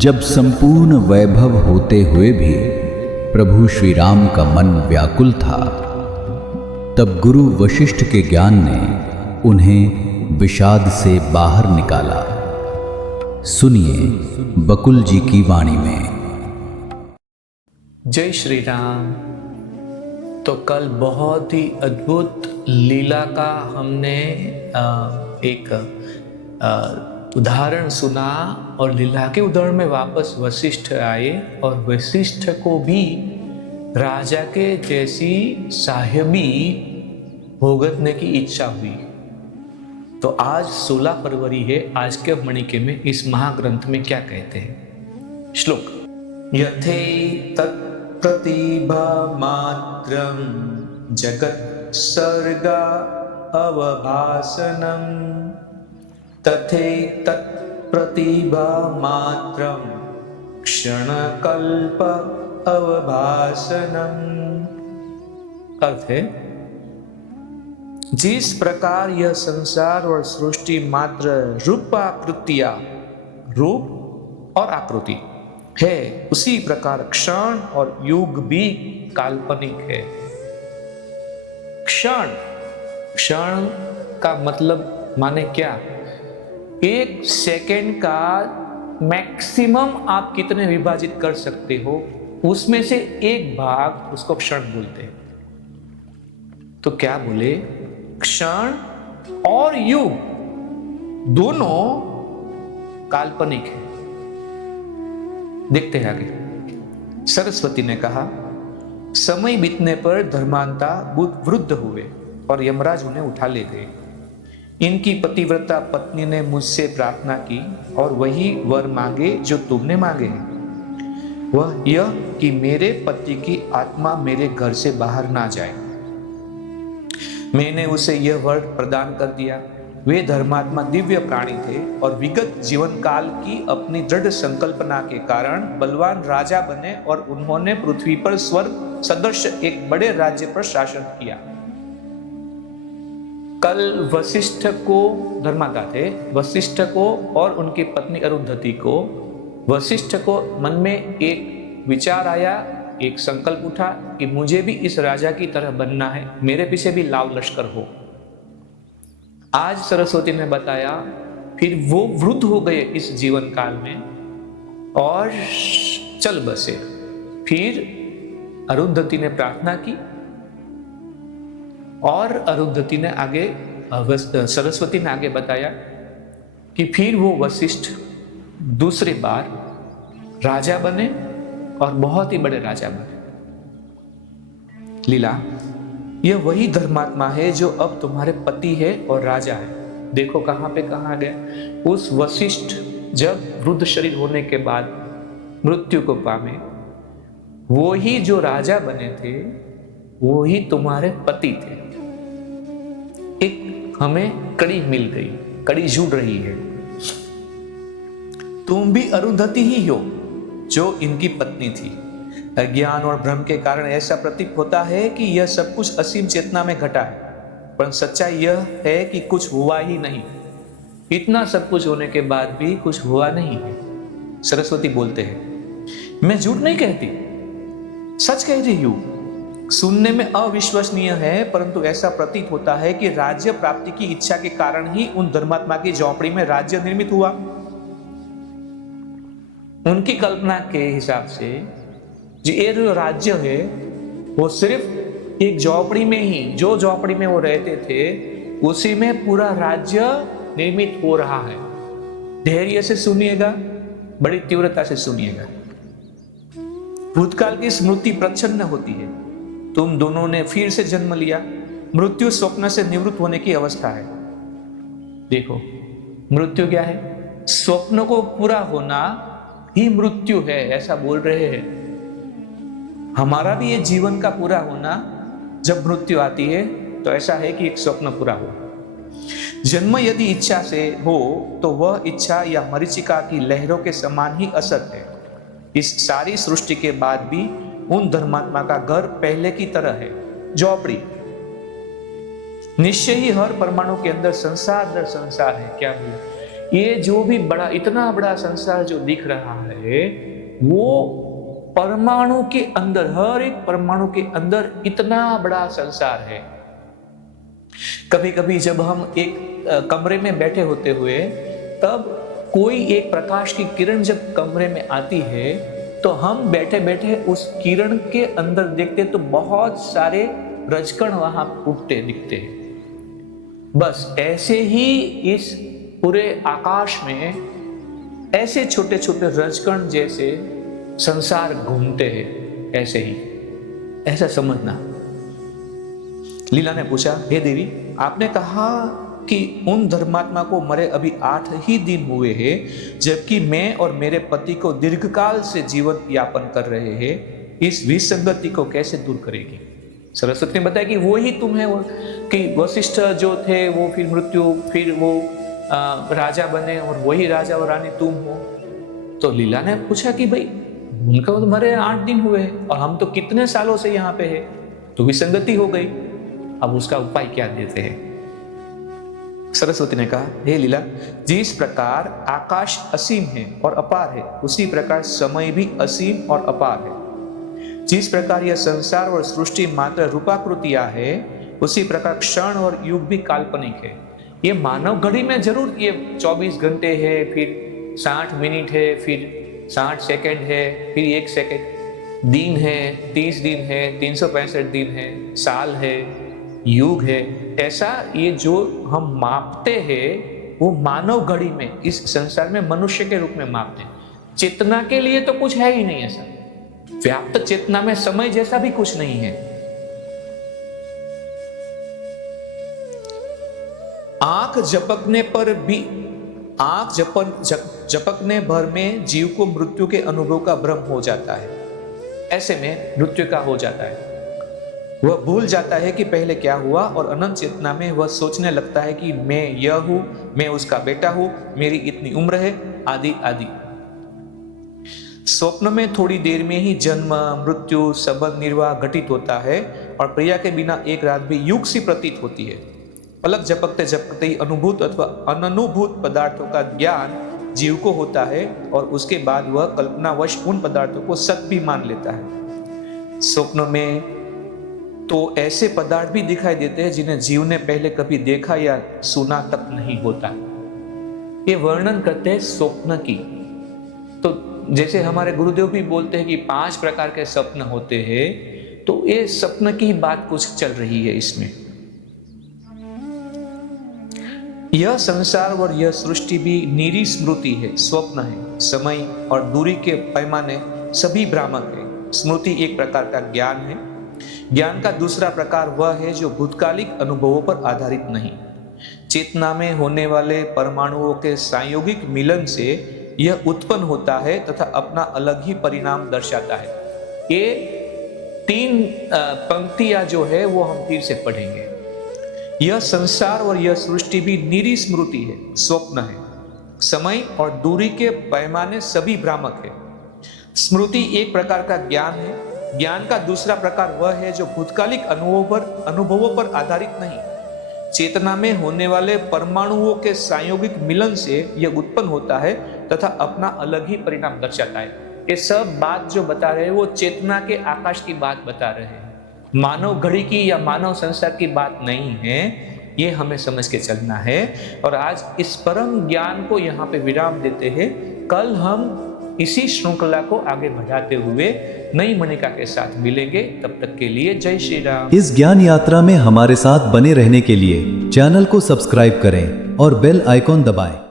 जब संपूर्ण वैभव होते हुए भी प्रभु श्री राम का मन व्याकुल था, तब गुरु वशिष्ठ के ज्ञान ने उन्हें विषाद से बाहर निकाला। सुनिए बकुल जी की वाणी में। जय श्री राम। तो कल बहुत ही अद्भुत लीला का हमने एक उदाहरण सुना और लीला के उदाहरण में वापस वशिष्ठ आए और वशिष्ठ को भी राजा के जैसी साहिबी भोगतने की इच्छा हुई। तो आज 16 फरवरी है। आज के मणिके में इस महाग्रंथ में क्या कहते हैं? श्लोक यथे तत्प्रतिभा मात्रम जगत सर्गा अवभासनम तथे तत्प्रतिभा मात्रम क्षणकल्प अवभासनम। अर्थ है, जिस प्रकार यह संसार और सृष्टि मात्र रूपाकृतियां, रूप और आकृति है, उसी प्रकार क्षण और युग भी काल्पनिक है। क्षण का मतलब माने क्या? एक सेकेंड का मैक्सिमम आप कितने विभाजित कर सकते हो, उसमें से एक भाग, उसको क्षण बोलते हैं। तो क्या बोले? क्षण और युग दोनों काल्पनिक है। देखते हैं आगे। सरस्वती ने कहा, समय बीतने पर धर्मांता वृद्ध हुए और यमराज उन्हें उठा ले गए। इनकी पतिव्रता पत्नी ने मुझसे प्रार्थना की और वही वर मांगे जो तुमने मांगे हैं, वह यह कि मेरे पति की आत्मा मेरे घर से बाहर ना जाए। मैंने उसे यह वर प्रदान कर दिया। वे धर्मात्मा दिव्य प्राणी थे और विगत जीवन काल की अपनी दृढ़ संकल्पना के कारण बलवान राजा बने और उन्होंने पृथ्वी पर स्वर्ग सदृश एक बड़े राज्य पर शासन किया। कल वशिष्ठ को, धर्माता थे, वशिष्ठ को और उनकी पत्नी अरुंधति को, वशिष्ठ को मन में एक विचार आया, एक संकल्प उठा कि मुझे भी इस राजा की तरह बनना है, मेरे पीछे भी लाव लश्कर हो। आज सरस्वती ने बताया, फिर वो वृद्ध हो गए इस जीवन काल में और चल बसे। फिर अरुंधति ने प्रार्थना की और अरुंधति ने आगे, सरस्वती ने आगे बताया कि फिर वो वशिष्ठ दूसरी बार राजा बने और बहुत ही बड़े राजा बने। लीला, यह वही धर्मात्मा है जो अब तुम्हारे पति है और राजा है। देखो कहां पे कहा गया। उस वशिष्ठ जब वृद्ध शरीर होने के बाद मृत्यु को पामे, वो ही जो राजा बने थे, वो ही तुम्हारे पति थे। एक हमें कड़ी मिल गई, कड़ी जुड़ रही है। तुम भी अरुंधति ही हो जो इनकी पत्नी थी। अज्ञान और भ्रम के कारण ऐसा प्रतीत होता है कि यह सब कुछ असीम चेतना में घटा है, पर सच्चाई यह है कि कुछ हुआ ही नहीं। इतना सब कुछ होने के बाद भी कुछ हुआ नहीं है। सरस्वती बोलते हैं, मैं झूठ नहीं कहती, सच कह रही हूं। सुनने में अविश्वसनीय है, परंतु ऐसा प्रतीत होता है कि राज्य प्राप्ति की इच्छा के कारण ही उन धर्मात्मा की झोंपड़ी में राज्य निर्मित हुआ। उनकी कल्पना के हिसाब से ये जो राज्य है, वो सिर्फ एक झोंपड़ी में ही, जो झोंपड़ी में वो रहते थे, उसी में पूरा राज्य निर्मित हो रहा है। धैर्य से सुनिएगा, बड़ी तीव्रता से सुनिएगा। भूतकाल की स्मृति प्रच्छन्न होती है। तुम दोनों ने फिर से जन्म लिया। मृत्यु स्वप्न से निवृत्त होने की अवस्था है। देखो, मृत्यु क्या है? स्वप्न को पूरा होना ही मृत्यु है, ऐसा बोल रहे हैं। हमारा भी ये जीवन का पूरा होना, जब मृत्यु आती है तो ऐसा है कि एक स्वप्न पूरा हो। जन्म यदि इच्छा से हो तो वह इच्छा या मरीचिका की लहरों के समान ही असत है। इस सारी सृष्टि के बाद भी उन धर्मात्मा का घर पहले की तरह है, झोपड़ी। निश्चय ही हर परमाणु के अंदर संसार दर संसार है। क्या बोले? ये जो भी बड़ा, इतना बड़ा संसार जो दिख रहा है, है वो परमाणु के अंदर, हर एक परमाणु के अंदर इतना बड़ा संसार है। कभी कभी जब हम एक कमरे में बैठे होते हुए, तब कोई एक प्रकाश की किरण जब कमरे में आती है तो हम बैठे बैठे उस किरण के अंदर देखते तो बहुत सारे रजकण वहां उठते दिखते हैं। बस ऐसे ही इस पूरे आकाश में ऐसे छोटे छोटे रजकण जैसे संसार घूमते हैं, ऐसे ही, ऐसा समझना। लीला ने पूछा, हे देवी, आपने कहा कि उन धर्मात्मा को मरे अभी 8 ही दिन हुए हैं, जबकि मैं और मेरे पति को दीर्घकाल से जीवन यापन कर रहे हैं, इस विसंगति को कैसे दूर करेगी? सरस्वती ने बताया कि वो ही तुम है, वो कि वशिष्ठ जो थे वो फिर मृत्यु, फिर वो राजा बने और वही राजा और रानी तुम हो। तो लीला ने पूछा कि भाई उनका तो मरे 8 दिन हुए हैं और हम तो कितने सालों से यहाँ पे है, तो विसंगति हो गई, अब उसका उपाय क्या देते हैं? सरस्वती ने कहा, हे लीला, जिस प्रकार आकाश असीम है और अपार है, उसी प्रकार समय भी असीम और अपार है। जिस प्रकार यह संसार और सृष्टि मात्र रूपाकृतियां है, उसी प्रकार क्षण और युग भी काल्पनिक है। ये मानव घड़ी में जरूर ये 24 घंटे है, फिर 60 मिनट है, फिर 60 सेकंड है, फिर 1 सेकंड, दिन है, 30 दिन है, 365 दिन है, साल है, युग है। ऐसा ये जो हम मापते हैं वो मानव घड़ी में, इस संसार में मनुष्य के रूप में मापते हैं। चेतना के लिए तो कुछ है ही नहीं ऐसा। व्याप्त चेतना में समय जैसा भी कुछ नहीं है। आंख झपकने पर भी, आंख झपकने भर में जीव को मृत्यु के अनुभव का भ्रम हो जाता है। ऐसे में मृत्यु का हो जाता है, वह भूल जाता है कि पहले क्या हुआ, और अनंत चेतना में वह सोचने लगता है कि मैं यह हूं, मैं उसका बेटा हूं, मेरी इतनी उम्र है, आदि आदि। स्वप्न में थोड़ी देर में ही जन्म, मृत्यु, संबंध निर्वाह घटित होता है और प्रिया के बिना एक रात भी युग सी प्रतीत होती है। पलक झपकते झपकते ही अनुभूत अथवा अननुभूत पदार्थों का ज्ञान जीव को होता है और उसके बाद वह कल्पनावश उन पदार्थों को सत्य भी मान लेता है। स्वप्न में तो ऐसे पदार्थ भी दिखाई देते हैं जिन्हें जीव ने पहले कभी देखा या सुना तक नहीं होता। ये वर्णन करते हैं स्वप्न की। तो जैसे हमारे गुरुदेव भी बोलते हैं कि 5 प्रकार के स्वप्न होते हैं, तो ये स्वप्न की बात कुछ चल रही है इसमें। यह संसार और यह सृष्टि भी निरी स्मृति है, स्वप्न है। समय और दूरी के पैमाने सभी भ्रामक है। स्मृति एक प्रकार का ज्ञान है। ज्ञान का दूसरा प्रकार वह है जो भूतकालिक अनुभवों पर आधारित नहीं। चेतना में होने वाले परमाणुओं के संयोगिक मिलन से यह उत्पन्न होता है तथा अपना अलग ही परिणाम दर्शाता है। ये 3 पंक्तियां जो है वो हम फिर से पढ़ेंगे। यह संसार और यह सृष्टि भी निरी स्मृति है, स्वप्न है। समय और दूरी के पैमाने सभी भ्रामक है। स्मृति एक प्रकार का ज्ञान है। ज्ञान का दूसरा प्रकार वह है जो भूतकालिक अनुभवों पर आधारित नहीं। चेतना में होने वाले परमाणुओं के संयोगिक मिलन से यह उत्पन्न होता है तथा अपना अलग ही परिणाम दर्शाता है। ये सब बात जो बता रहे हैं वो चेतना के आकाश की बात बता रहे हैं, मानव घड़ी की या मानव संसार की बात नहीं है। ये हमें समझ के चलना है। और आज इस परम ज्ञान को यहाँ पे विराम देते हैं। कल हम इसी श्रृंखला को आगे बढ़ाते हुए नई मणिका के साथ मिलेंगे। तब तक के लिए जय श्री राम। इस ज्ञान यात्रा में हमारे साथ बने रहने के लिए चैनल को सब्सक्राइब करें और बेल आइकॉन दबाएं।